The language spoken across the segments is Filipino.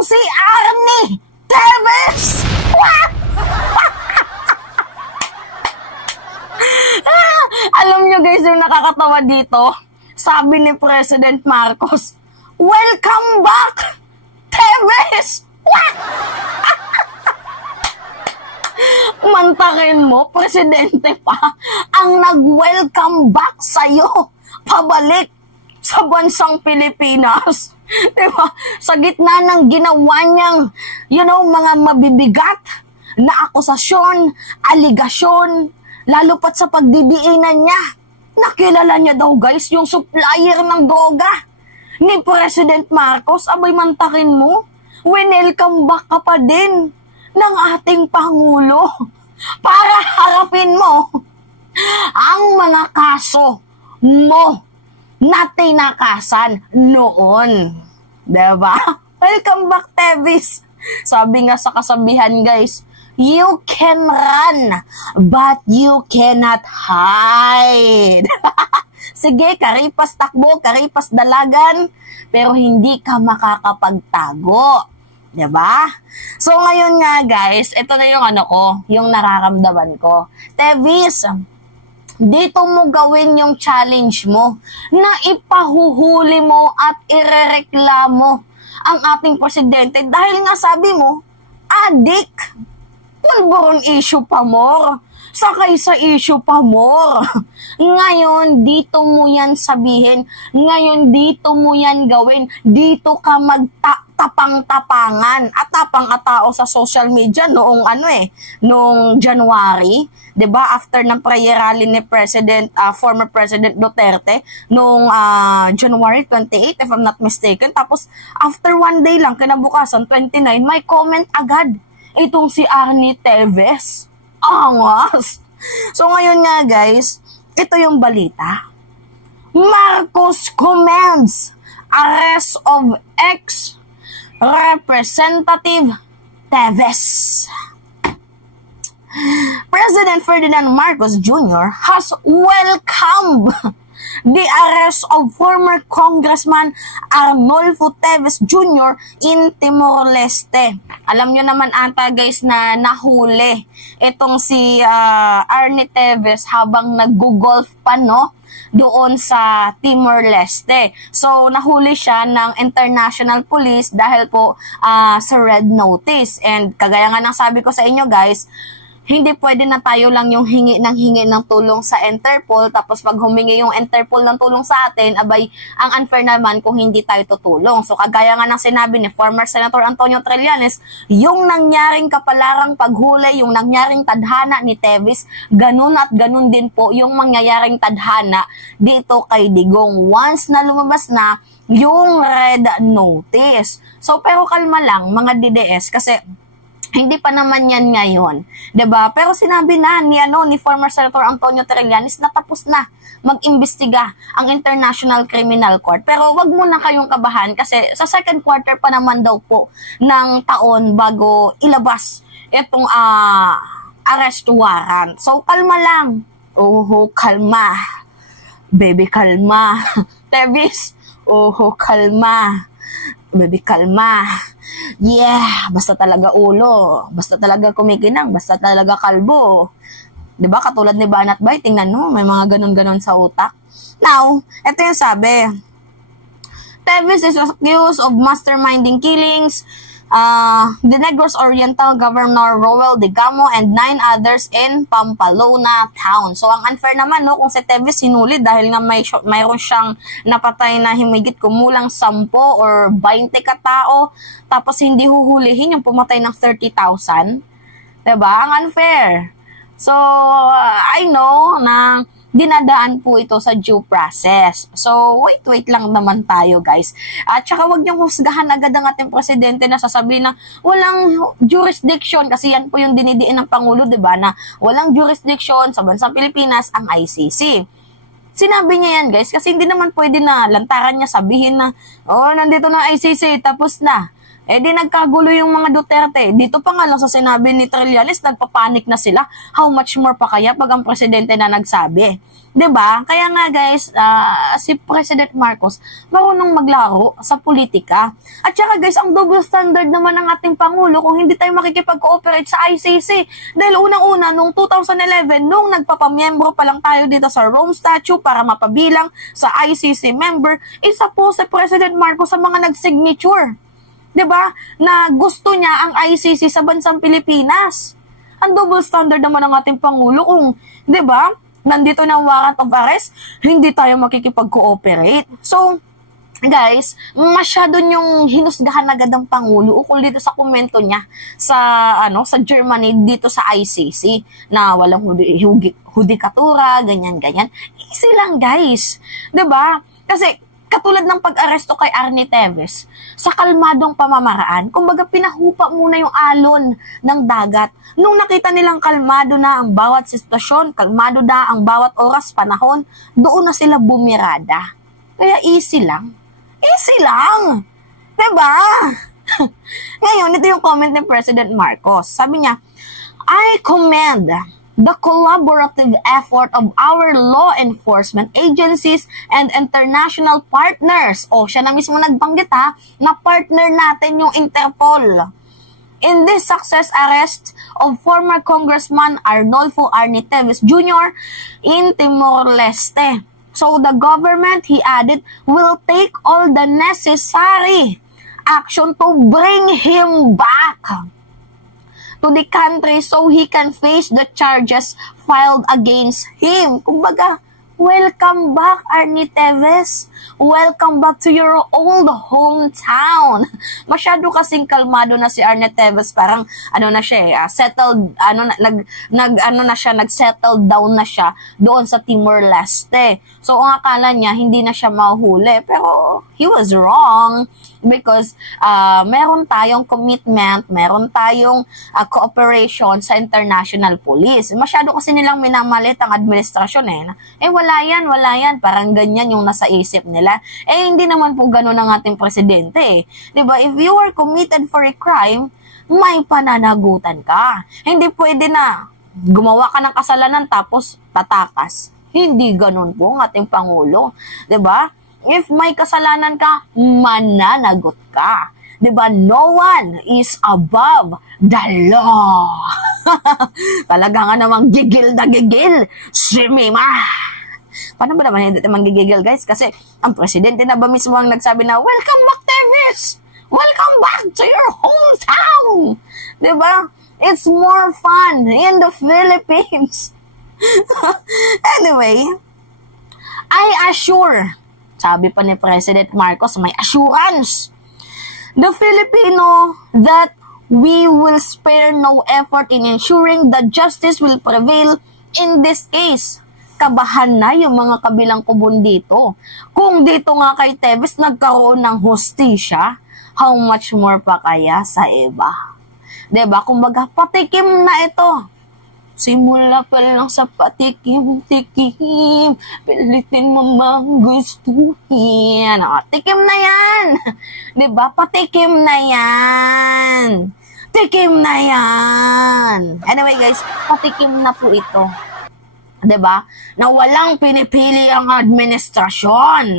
Itong si Arnie Teves! Alam nyo guys, yung nakakatawa dito, sabi ni President Marcos, "Welcome back, Teves!" Mantakin mo, presidente pa ang nag-welcome back sa'yo, pabalik sa bansang Pilipinas. Diba? Sa gitna ng ginawa niyang, mga mabibigat na akusasyon, aligasyon, lalo pat sa pagdidiinan niya. Nakilala niya daw guys yung supplier ng droga ni President Marcos. Abay, mantakin mo, welcome back ka pa din ng ating Pangulo para harapin mo ang mga kaso mo na tinakasan noon. Diba? Welcome back, Teves. Sabi nga sa kasabihan, guys, you can run, but you cannot hide. Sige, karipas takbo, karipas dalagan, pero hindi ka makakapagtago. Diba? So, ngayon nga, guys, ito na yung yung nararamdaman ko. Teves, dito mo gawin yung challenge mo na ipahuhuli mo at irereklamo ang ating presidente dahil nga sabi mo, adik, pulburon issue pa more, sakay sa issue pa more. Ngayon, dito mo yan sabihin, ngayon, dito mo yan gawin, dito ka tapang-tapangan at tapang-atao sa social media noong noong January, 'di ba? After ng prayer rally ni former President Duterte noong January 28 if I'm not mistaken. Tapos after one day lang kinabukasan 29, may comment agad itong si Arnie Teves. Angas. So ngayon nga guys, ito yung balita. Marcos commends arrest of Representative Teves. President Ferdinand Marcos Jr. has welcomed the arrest of former Congressman Arnolfo Teves Jr. in Timor-Leste. Alam nyo naman ata guys na nahuli itong si Arnie Teves habang nag-golf pa doon sa Timor-Leste. So, nahuli siya ng international police dahil po sa red notice. And kagaya nga ng sabi ko sa inyo guys, hindi pwede na tayo lang yung hingi ng tulong sa Interpol, tapos pag humingi yung Interpol ng tulong sa atin, abay, ang unfair naman kung hindi tayo tutulong. So, kagaya nga ng sinabi ni former Senator Antonio Trillanes, yung nangyaring kapalarang paghuli, yung nangyaring tadhana ni Teves, ganun at ganun din po yung mangyayaring tadhana dito kay Digong once na lumabas na yung red notice. So, pero kalma lang, mga DDS, kasi hindi pa naman yan ngayon, 'di ba? Pero sinabi na ni former Senator Antonio Trillanes na tapos na mag-imbestiga ang International Criminal Court. Pero wag muna kayong kabahan kasi sa second quarter pa naman daw po ng taon bago ilabas itong arrest warrant. So kalma lang. Kalma. Baby, kalma. Teves, kalma. Baby, kalma. Yeah, basta talaga ulo, basta talaga kumikinang, basta talaga kalbo. 'Di ba? Katulad ni Banat Bay, tingnan mo, may mga ganon-ganon sa utak. Now, ito yung sabi. Teves is accused of masterminding killings, the Negros Oriental Governor Roel Digamo and 9 others in Pampalona town. So, ang unfair naman, kung si Teves hinuli dahil nga mayroon siyang napatay na himigit kumulang 10 or 20 katao, tapos hindi huhulihin yung pumatay ng 30,000. Diba? Ang unfair. So, I know na dinadaan po ito sa due process. So, wait lang naman tayo, guys. At saka wag niyong husgahan agad ang ating presidente na sasabihin na walang jurisdiction, kasi yan po yung dinidiin ng Pangulo, diba, na walang jurisdiction sa bansang Pilipinas ang ICC. Sinabi niya yan, guys, kasi hindi naman pwede na lantaran niya sabihin na, nandito na ICC, tapos na. Di nagkagulo yung mga Duterte. Dito pa nga lang sa sinabi ni Trillanes, nagpapanik na sila. How much more pa kaya pag ang presidente na nagsabi? 'Diba? Kaya nga guys, si President Marcos marunong maglaro sa politika. At saka guys, ang double standard naman ng ating Pangulo kung hindi tayo makikipag-cooperate sa ICC. Dahil unang-una, noong 2011, nung nagpapamiyembro pa lang tayo dito sa Rome Statute para mapabilang sa ICC member, isa po si President Marcos sa mga nag-signature. 'Diba? Na gusto niya ang ICC sa bansang Pilipinas. Ang double standard naman ng ating Pangulo kung, 'diba? Nandito na warrant of arrest, hindi tayo makikipag-cooperate. So, guys, masyado yung hinusgahan agad ng Pangulo ukol dito sa komento niya sa Germany dito sa ICC na walang hudikatura, ganyan-ganyan. Easy lang, guys. 'Di ba? Kasi katulad ng pag-aresto kay Arnie Teves, sa kalmadong pamamaraan, kumbaga pinahupa muna yung alon ng dagat. Nung nakita nilang kalmado na ang bawat sitwasyon, kalmado na ang bawat oras, panahon, doon na sila bumirada. Kaya easy lang. Easy lang! Diba? Ngayon, ito yung comment ni President Marcos. Sabi niya, I commend the collaborative effort of our law enforcement agencies and international partners. O, siya na mismo nagbanggit na partner natin yung Interpol. In this success arrest of former Congressman Arnolfo Arnie Teves Jr. in Timor-Leste. So the government, he added, will take all the necessary action to bring him back to the country so he can face the charges filed against him. Kumbaga, welcome back, Arnie Teves. Welcome back to your old hometown. Masyado kasing kalmado na si Arnie Teves, parang settled, nag-settle down na siya doon sa Timor-Leste. So, ang akala niya, hindi na siya mahuhuli. Pero, he was wrong because meron tayong commitment, meron tayong cooperation sa international police. Masyado kasi nilang minamalit ang administrasyon wala yan, parang ganyan yung nasa isip nila. Hindi naman po ganun ang ating presidente. Diba? If you are committed for a crime, may pananagutan ka. Hindi pwede na gumawa ka ng kasalanan tapos tatakas. Hindi ganun po ang ating Pangulo. Diba? If may kasalanan ka, mananagot ka. Diba? No one is above the law. Talaga nga namang gigil na gigil si Mima. Paano ba naman hindi naman gigigil, guys? Kasi ang presidente na ba mismo ang nagsabi na, welcome back, Teves! Welcome back to your hometown! Diba? It's more fun in the Philippines. Anyway, I assure, sabi pa ni President Marcos, may assurance, the Filipino that we will spare no effort in ensuring that justice will prevail in this case. Kabahan na yung mga kabilang kubon dito. Kung dito nga kay Teves nagkaroon ng hustisya, how much more pa kaya sa iba? Diba? Kumbaga, patikim na ito. Simula pa lang sa patikim-tikim, pilitin mo manggustuhin. Tikim na yan. Diba? Patikim na yan. Tikim na yan. Anyway guys, patikim na po ito. 'Di ba? Na walang pinipili ang administrasyon.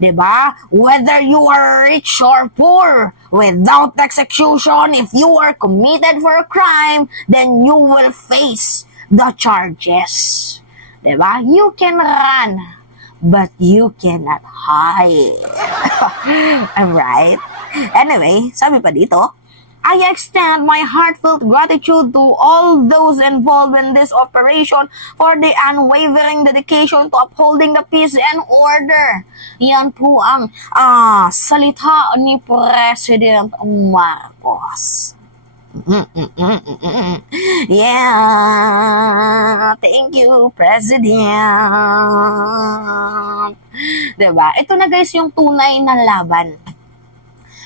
'Di ba? Whether you are rich or poor, without execution, if you are committed for a crime, then you will face the charges. 'Di ba? You can run, but you cannot hide. Alright? Anyway, sabi pa dito, I extend my heartfelt gratitude to all those involved in this operation for the unwavering dedication to upholding the peace and order. Yan po ang salita ni President Marcos. Yeah, thank you, President. Diba? Ito na guys yung tunay na laban.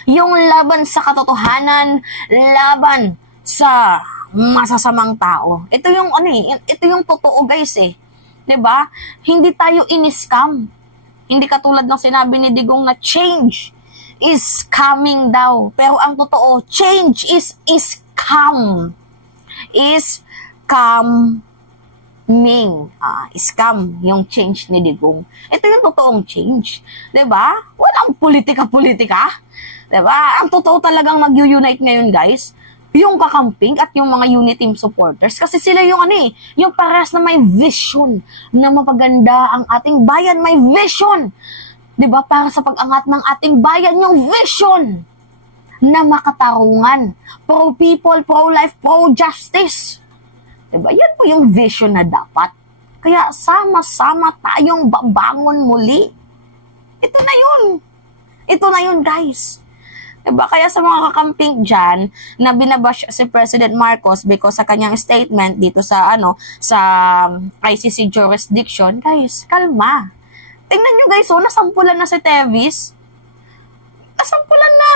Yung laban sa katotohanan, laban sa masasamang tao. Ito yung ito yung totoo guys 'Di ba? Hindi tayo in-scam. Hindi katulad ng sinabi ni Digong na change is coming daw. Pero ang totoo, change is scam. Is scam scam yung change ni Digong. Ito yung totoong change. 'Di ba? Walang politika-politika. 'Di ba? Ang totoo talagang nag-unite ngayon, guys, yung kakamping at yung mga unit team supporters. Kasi sila yung yung parehas na may vision na mapaganda ang ating bayan. May vision. 'Di ba? Para sa pag-angat ng ating bayan, yung vision na makatarungan. Pro-people, pro-life, pro-justice. Diba? Yan po yung vision na dapat. Kaya sama-sama tayong babangon muli. Ito na yun. Ito na yun, guys. Diba? Kaya sa mga kakamping dyan, na binabash si President Marcos because sa kanyang statement dito sa sa ICC jurisdiction, guys, kalma. Tingnan nyo, guys, nasampulan na si Tevis. Nasampulan na.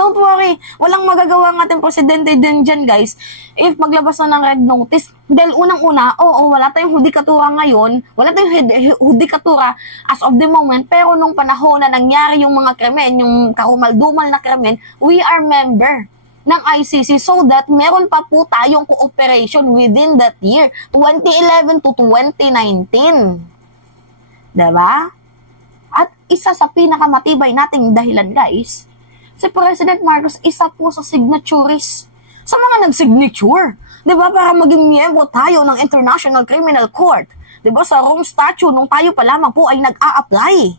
Don't worry, walang magagawa ng ating presidente din dyan, guys, if maglabas na ng red notice. Dahil unang-una, wala tayong hudikatura ngayon, wala tayong hudikatura as of the moment, pero nung panahon na nangyari yung mga krimen, yung karumal-dumal na krimen, we are member ng ICC so that meron pa po tayong cooperation within that year, 2011 to 2019. Diba? At isa sa pinakamatibay nating dahilan, guys, si President Marcos, isa po sa signatories sa mga nag-signature. Diba? Para maging miyembro tayo ng International Criminal Court. Diba? Sa Rome Statute, nung tayo pa lamang po ay nag-a-apply.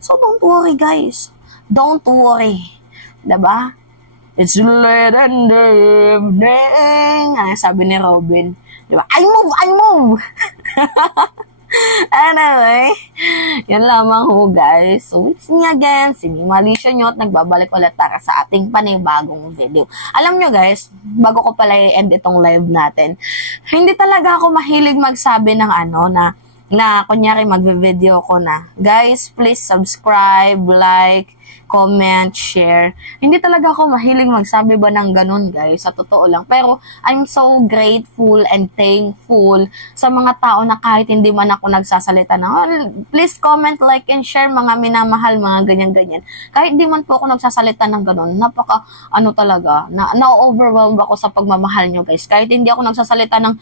So, don't worry, guys. Don't worry. Diba? It's late in the evening. Ano sabi ni Robin? Diba? I move! Anyway, yan lamang ho, guys. So, it's me again, si Malicia Nyot, nagbabalik ulit para sa ating panibagong video. Alam nyo, guys, bago ko pala i-end itong live natin, hindi talaga ako mahilig magsabi ng na kunyari magbe-video ko na, guys, please subscribe, like, comment, share. Hindi talaga ako mahilig magsabi ba ng ganun, guys, sa totoo lang. Pero I'm so grateful and thankful sa mga tao na kahit hindi man ako nagsasalita na, please comment, like, and share, mga minamahal, mga ganyan-ganyan. Kahit di man po ako nagsasalita ng ganun, napaka, talaga, na-overwhelmed ako sa pagmamahal nyo, guys. Kahit hindi ako nagsasalita ng,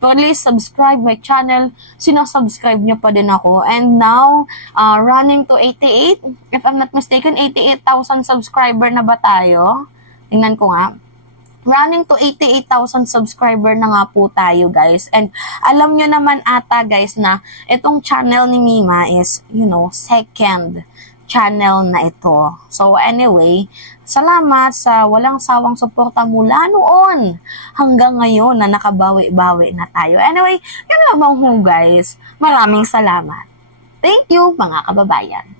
please subscribe my channel, sinasubscribe nyo pa din ako. And now, running to 88, if I'm not mistaken, 88,000 subscriber na ba tayo? Tingnan ko nga. Running to 88,000 subscriber na nga po tayo, guys. And alam nyo naman ata, guys, na itong channel ni Mima is, second channel na ito. So anyway, salamat sa walang sawang suporta mula noon hanggang ngayon na nakabawi-bawi na tayo. Anyway, yun lamang ho, guys. Maraming salamat. Thank you, mga kababayan.